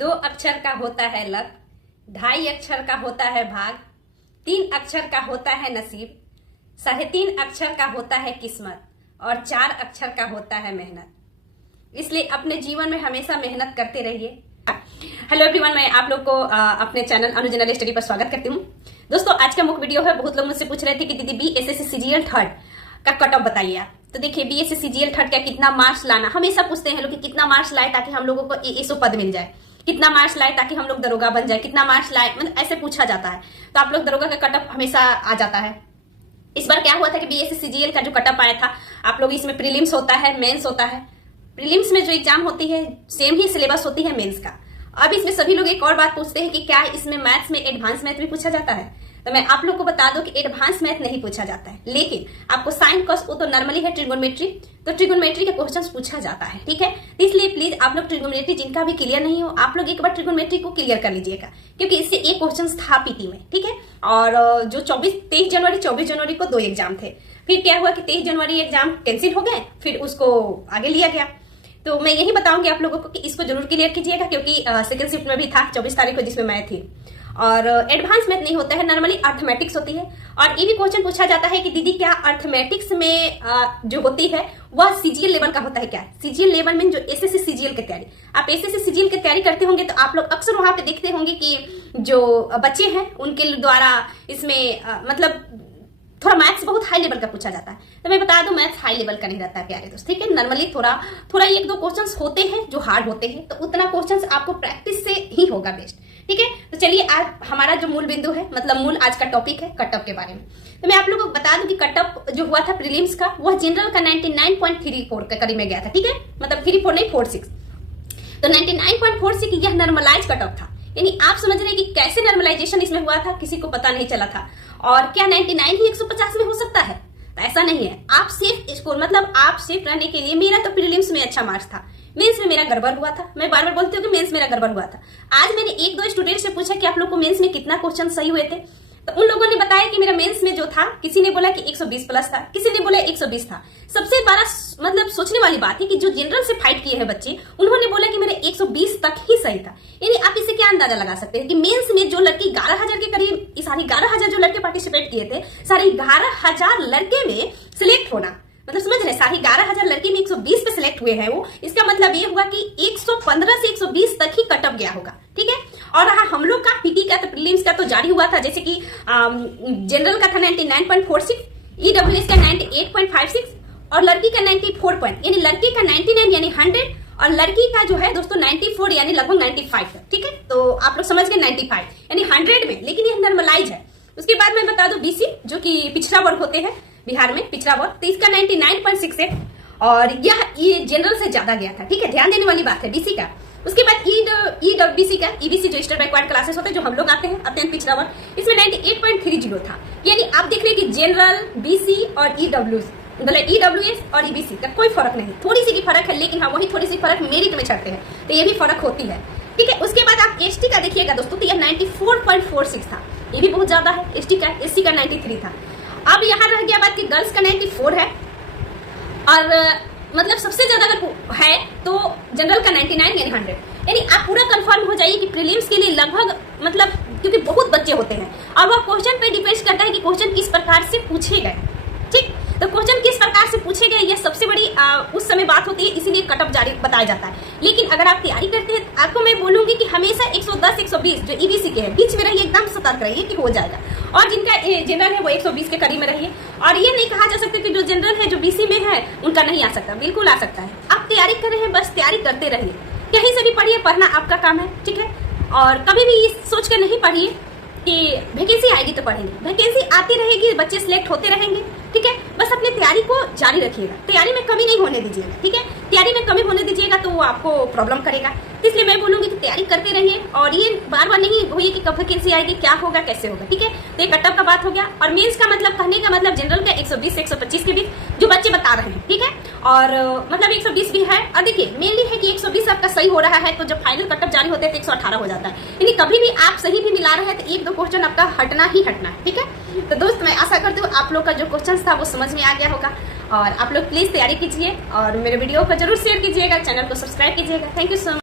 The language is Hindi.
2 अक्षर का होता है लक, 2.5 अक्षर का होता है भाग, 3 अक्षर का होता है नसीब, 3.5 अक्षर का होता है किस्मत और 4 अक्षर का होता है मेहनत। इसलिए अपने जीवन में हमेशा मेहनत करते रहिए। हेलो एवरीवन, मैं आप लोग को अपने चैनल अनु जनरल स्टडी पर स्वागत करती हूँ। दोस्तों, आज का मुख्य वीडियो है। बहुत लोग मुझसे पूछ रहे थे कि दीदी BSSC CGL थर्ड का कट ऑफ बताइए आप। तो देखिए, BSSC CGL थर्ड का कितना मार्क्स लाना, हमेशा पूछते हैं लोग कि कितना मार्क्स लाए ताकि हम लोगों को ASO पद मिल जाए, कितना मार्क्स लाए ताकि हम लोग दरोगा बन जाए, कितना मार्क्स लाए, मतलब ऐसे पूछा जाता है। तो आप लोग दरोगा का कट ऑफ हमेशा आ जाता है। इस बार क्या हुआ था कि BSSC CGL का जो कट ऑफ आया था, आप लोग इसमें प्रीलिम्स होता है, मेंस होता है। प्रीलिम्स में जो एग्जाम होती है सेम ही सिलेबस होती है मेंस का। अब इसमें सभी लोग एक और बात पूछते हैं कि क्या इसमें मैथ्स में एडवांस मैथ भी पूछा जाता है। तो मैं आप लोग को बता दूं कि एडवांस मैथ नहीं पूछा जाता है, लेकिन आपको साइन कॉस वो तो नॉर्मली है ट्रिगोनोमेट्री, तो ट्रिगोनोमेट्री के क्वेश्चंस पूछा जाता है, ठीक है। इसलिए प्लीज आप लोग ट्रिगोनोमेट्री जिनका भी क्लियर नहीं हो, आप लोग एक बार ट्रिगोनोमेट्री को क्लियर कर लीजिएगा, क्योंकि इससे एक क्वेश्चन था पीटी में, ठीक है। और जो 23 जनवरी 24 जनवरी को 2 एग्जाम थे। फिर क्या हुआ कि 23 जनवरी एग्जाम कैंसिल हो गए, फिर उसको आगे लिया गया। तो मैं यही बताऊंगी आप लोगों को कि इसको जरूर क्लियर कीजिएगा, क्योंकि सेकंड शिफ्ट में भी था 24 तारीख को, जिसमें मैं थी। और एडवांस मैथ नहीं होता है, नॉर्मली अर्थमेटिक्स होती है। और ये भी क्वेश्चन पूछा जाता है कि दीदी क्या अर्थमेटिक्स में जो होती है वह CGL लेवल का होता है क्या? CGL लेवल में जो SSC CGL की तैयारी, आप SSC CGL की तैयारी करते होंगे तो आप लोग अक्सर वहां पे देखते होंगे कि जो बच्चे हैं उनके द्वारा इसमें मतलब थोड़ा मैथ्स बहुत हाई लेवल का पूछा जाता है। तो मैं बता दूं, मैथ्स हाई लेवल का नहीं रहता है प्यारे दोस्त, ठीक है। नॉर्मली थोड़ा 1-2 क्वेश्चंस होते हैं जो हार्ड होते हैं, तो उतना क्वेश्चंस आपको प्रैक्टिस से ही होगा बेस्ट, ठीक है। तो चलिए, आज हमारा जो मूल बिंदु है, मतलब मूल आज का टॉपिक है कट ऑफ के बारे में। तो मैं आप लोगों को बता दूं कि कट ऑफ जो हुआ था प्रीलिम्स का, वह जनरल का 99.34 के करीब में गया था, ठीक है। मतलब 34 नहीं 46। तो 99.46 यह नॉर्मलाइज कट ऑफ था। यानी आप समझ रहे हैं कि कैसे नॉर्मलाइजेशन इसमें हुआ था, किसी को पता नहीं चला था। और क्या 99 ही 150 में हो सकता है? तो ऐसा नहीं है। आप सेफ स्कोर, मतलब आप सेफ रहने के लिए, मेरा तो प्रीलिम्स में अच्छा मार्क्स था, मेंस में मेरा गड़बड़ हुआ था। मैं बार बार बोलती हूँ कि मेंस मेरा गड़बड़ हुआ था। आज मैंने 1-2 स्टूडेंट से पूछा कि आप लोग को मेंस में कितना क्वेश्चन सही हुए थे, तो उन लोगों ने बताया कि मेरा मेंस में जो था, किसी ने बोला कि 120 प्लस था, किसी ने बोला 120 था। सबसे बड़ा मतलब सोचने वाली बात है कि जो जनरल से फाइट किए हैं बच्चे, उन्होंने बोला कि मेरे 120 तक ही सही था। यानी आप इससे क्या अंदाजा लगा सकते हैं कि मेंस में जो लड़की 11,000 के करीब, साढ़े 11,000 जो लड़के पार्टिसिपेट किए थे, साढ़े 11,000 लड़के में सिलेक्ट होना, मतलब समझ रहे, 11,500 लड़के में 120 पे सिलेक्ट हुए हैं वो। इसका मतलब ये हुआ कि 115 से 120 तक ही कट ऑफ गया होगा, ठीक है। और हाँ, हम लोग का पीटी का तो प्रीलिम्स का तो जारी हुआ था, जैसे कि जनरल का था 99.46, EWS का 98.56 और लड़की का 94 पॉइंट, यानी लड़की का 99 यानी 100 और लड़की का जो है दोस्तों 94 यानी लगभग 95 है, ठीक है। तो आप लोग समझ गए 95 यानी 100 में, लेकिन यह नॉर्मलाइज है। उसके बाद मैं बता दूं BC जो कि पिछड़ा वर्ग होते हैं बिहार में, पिछड़ा वर्ग, तो इसका 99.68 और ये जनरल से ज्यादा गया था, ठीक है। ध्यान देने वाली बात है BC का। उसके बाद EWBC का, EBC जो स्टेट बैकवर्ड क्लासेस होते हैं, जो हम लोग आते हैं अत्यंत पिछड़ा वर्ग, इसमें 98.30 था। यानी आप देख रहे हैं कि जनरल, BC और EWS और EBC का कोई फर्क नहीं, थोड़ी सी की फर्क है, लेकिन हाँ वही थोड़ी सी फर्क मेरिट में चढ़ते हैं, तो ये भी फर्क होती है, ठीक है। उसके बाद आप ST का देखिएगा दोस्तों, तो यह 94.46 था, ये भी बहुत ज्यादा है। SC का 93 था। अब यहाँ रह गया बात कि गर्ल्स का 94 है, और मतलब सबसे ज्यादा अगर है तो जनरल का 99 यानी 100। यानी आप पूरा कंफर्म हो जाइए कि प्रीलिम्स के लिए लगभग, मतलब क्योंकि बहुत बच्चे होते हैं और वह क्वेश्चन पे डिपेंड करता है कि क्वेश्चन किस प्रकार से पूछे गए, ठीक। तो क्वेश्चन किस प्रकार से पूछे गए, यह सबसे बड़ी उस समय बात होती है, इसीलिए कट ऑफ जारी बताया जाता है। लेकिन अगर आप तैयारी करते हैं, आपको मैं बोलूंगी कि हमेशा 110-120 जो EBC के हैं बीच में रहिए, एकदम सतर्क रहिए कि हो जाएगा। और जिनका जनरल है वो 120 के करीब में रहिए। और ये नहीं कहा जा सकता कि जो जनरल है, जो BC में है, उनका नहीं आ सकता, बिल्कुल आ सकता है। आप तैयारी कर रहे हैं, बस तैयारी करते रहिए, कहीं से भी पढ़िए, पढ़ना आपका काम है, ठीक है। और कभी भी सोच कर नहीं पढ़िए कि वैकेंसी आएगी तो पढ़ेंगे, वैकेंसी आती रहेगी, बच्चे सिलेक्ट होते रहेंगे, ठीक है। बस अपनी तैयारी को जारी रखिएगा, तैयारी में कमी नहीं होने दीजिएगा, ठीक है। तैयारी में कमी होने दीजिएगा तो वो आपको प्रॉब्लम करेगा। इसलिए मैं बोलूंगी कि तैयारी करते रहिए, और ये बार बार नहीं होइए कि कब वैकेंसी आएगी, क्या होगा, कैसे होगा, ठीक है। तो ये कट ऑफ का बात हो गया। और मेंस का मतलब, कहने का मतलब जनरल का 120 से 125 के बीच जो बच्चे बता रहे हैं, ठीक है। और मतलब 120 भी है। और देखिए मेनली है कि 120 आपका सही हो रहा है, तो जब फाइनल कट ऑफ जारी होते हैं तो 118 हो जाता है। यानी कभी भी आप सही भी मिला रहे हैं तो 1-2 क्वेश्चन आपका हटना ही हटना है, ठीक है। तो दोस्त, मैं आशा करती हूँ आप लोग का जो क्वेश्चन था वो समझ में आ गया होगा। और आप लोग प्लीज तैयारी कीजिए और मेरे वीडियो को जरूर शेयर कीजिएगा, चैनल को सब्सक्राइब कीजिएगा। Thank you so much.